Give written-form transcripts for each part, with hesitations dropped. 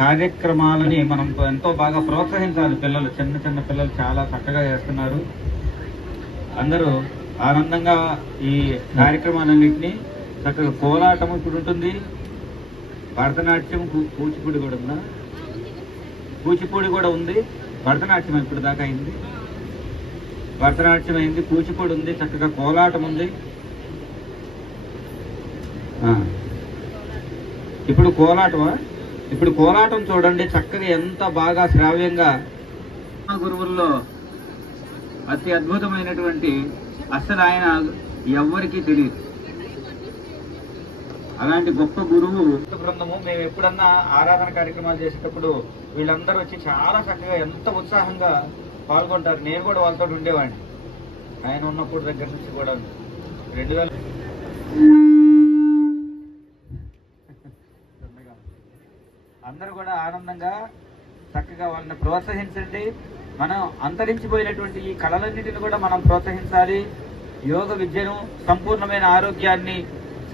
కార్యక్రమాలని మనం ఎంతో బాగా ప్రోత్సహించాలి. పిల్లలు చిన్న చిన్న పిల్లలు చాలా చక్కగా చేస్తున్నారు. అందరూ ఆనందంగా ఈ కార్యక్రమాలన్నింటినీ చక్కగా కోలాటం ఇప్పుడు ఉంటుంది, భరతనాట్యం, కూచిపూడి కూడా ఉందా, కూచిపూడి కూడా ఉంది, భరతనాట్యం ఇప్పుడు దాకా అయింది, భరతనాట్యం అయింది, కూచిపూడి ఉంది, చక్కగా కోలాటం ఉంది. ఇప్పుడు కోలాటమా? ఇప్పుడు కోలాటం చూడండి చక్కగా ఎంత బాగా శ్రావ్యంగా. గురువుల్లో అతి అద్భుతమైనటువంటి, అసలు ఆయన ఎవ్వరికీ తెలియదు అలాంటి గొప్ప గురువు బృందము. మేము ఎప్పుడన్నా ఆరాధన కార్యక్రమాలు చేసేటప్పుడు వీళ్ళందరూ వచ్చి చాలా చక్కగా ఎంత ఉత్సాహంగా పాల్గొంటారు. నేను కూడా వాళ్ళతో ఉండేవాడిని ఆయన ఉన్నప్పుడు దగ్గర నుంచి కూడా. 2000 అందరూ కూడా ఆనందంగా చక్కగా వాళ్ళని ప్రోత్సహించండి. మనం అంతరించిపోయినటువంటి ఈ కళలన్నిటిని కూడా మనం ప్రోత్సహించాలి. యోగ విద్యను, సంపూర్ణమైన ఆరోగ్యాన్ని,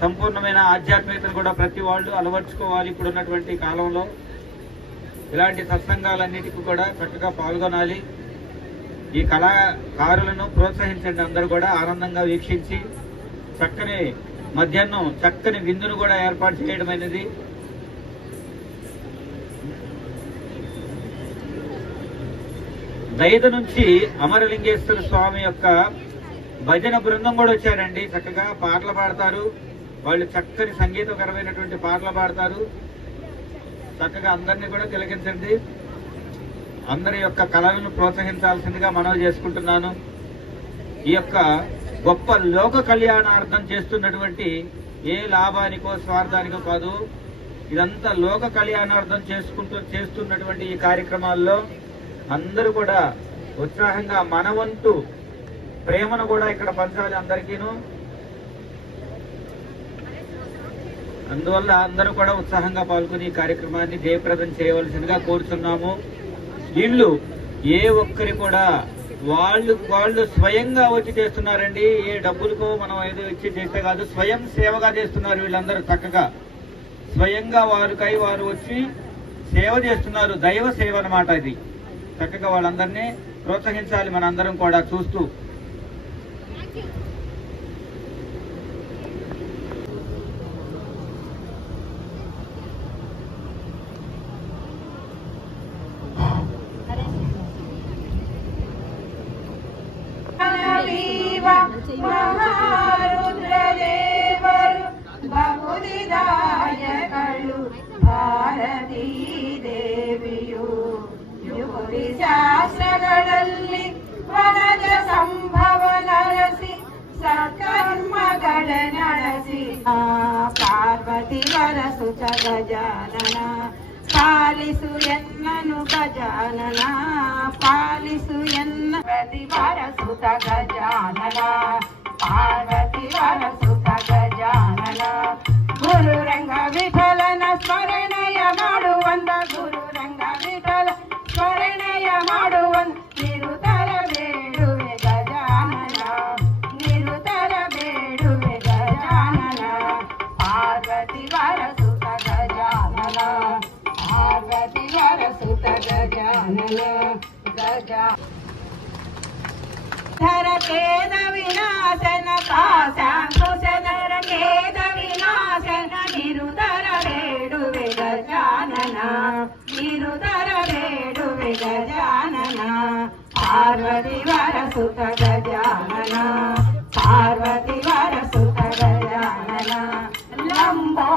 సంపూర్ణమైన ఆధ్యాత్మికతను కూడా ప్రతి వాళ్ళు అలవర్చుకోవాలి. ఇప్పుడున్నటువంటి కాలంలో ఇలాంటి సత్సంగాలన్నిటికీ కూడా చక్కగా పాల్గొనాలి. ఈ కళాకారులను ప్రోత్సహించండి. అందరూ కూడా ఆనందంగా వీక్షించి చక్కని మధ్యాహ్నం చక్కని విందును కూడా ఏర్పాటు చేయడం అనేది. దైద నుంచి అమరలింగేశ్వర స్వామి యొక్క భజన బృందం కూడా వచ్చారండి. చక్కగా పాటలు పాడతారు వాళ్ళు, చక్కని సంగీతకరమైనటువంటి పాటలు పాడతారు. చక్కగా అందరినీ కూడా తిలకించండి. అందరి యొక్క కళలను ప్రోత్సహించాల్సిందిగా మనవి చేసుకుంటున్నాను. ఈ యొక్క గొప్ప లోక కళ్యాణార్థం చేస్తున్నటువంటి, ఏ లాభానికో స్వార్థానికో కాదు, ఇదంతా లోక కళ్యాణార్థం చేస్తున్నటువంటి ఈ కార్యక్రమాల్లో అందరూ కూడా ఉత్సాహంగా మన వంతు ప్రేమను కూడా ఇక్కడ పంచాలి అందరికీను. అందువల్ల అందరూ కూడా ఉత్సాహంగా పాల్గొని ఈ కార్యక్రమాన్ని జయప్రదం చేయవలసిందిగా కోరుతున్నాము. వీళ్ళు ఏ ఒక్కరి కూడా వాళ్ళు స్వయంగా వచ్చి చేస్తున్నారండి. ఏ డబ్బులకో మనం ఏదో ఇచ్చి చేస్తే కాదు, స్వయం సేవగా చేస్తున్నారు వీళ్ళందరూ. చక్కగా స్వయంగా వారికై వారు వచ్చి సేవ చేస్తున్నారు. దైవ సేవ అన్నమాట ఇది. చక్కగా వాళ్ళందరినీ ప్రోత్సహించాలి మనందరం కూడా చూస్తూ. ಭಾರತೀ ದೇವಿಯು ಯುಗದಿ ಶಾಸ್ತ್ರಗಳಲ್ಲಿ ವನಜ ಸಂಭವ ನರಸಿ ಸತ್ಕರ್ಮಗಳ ನಡೆಸಿ ಪಾರ್ವತಿ ವರಸುತ ಗಜಾನನ ಪಾಲಿಸು ಎನ್ನನು ಗಜಾನನ ಪಾಲಿಸು ಎನ್ನ ವರಸುತ ಗಜಾನನ ಪಾರ್ವತಿ ವರಸುತ ಗಜಾನನ ಗುರುರಂಗ ವಿಠಲನ ಸ್ಮರಣೆಯ ಮಾಡುವಂದ ಗುರುರಂಗ ವಿಠಲ ಸ್ಮರಣೆಯ ಮಾಡುವಂದ ನಿರುತರ ಬೇಡುವೆ ಗಜಾನನ ನಿರುತರ ಬೇಡುವೆ ಗಜಾನನ ಪಾರ್ವತಿ ವರಸುತ ಗಜಾನನ ಪಾರ್ವತಿ ವರಸುತ ಗಜಾನನ ಗಜಾ ಧರಕೇದ ವಿನಾಶನ ಕಾಶಾಂಕುಶಧರ ಕೇದ ವಿನಾಶನ ನಿರುತರ ಬೇಡುವೆ ಗಜಾನನ ನಿರುತರ ಬೇಡುವೆ ಗಜಾನನ ಪಾರ್ವತಿ ವರಸುತ ಗಜಾನನ ಪಾರ್ವತಿ ವರಸುತ ಗಜಾನನ ಲಂಬೋ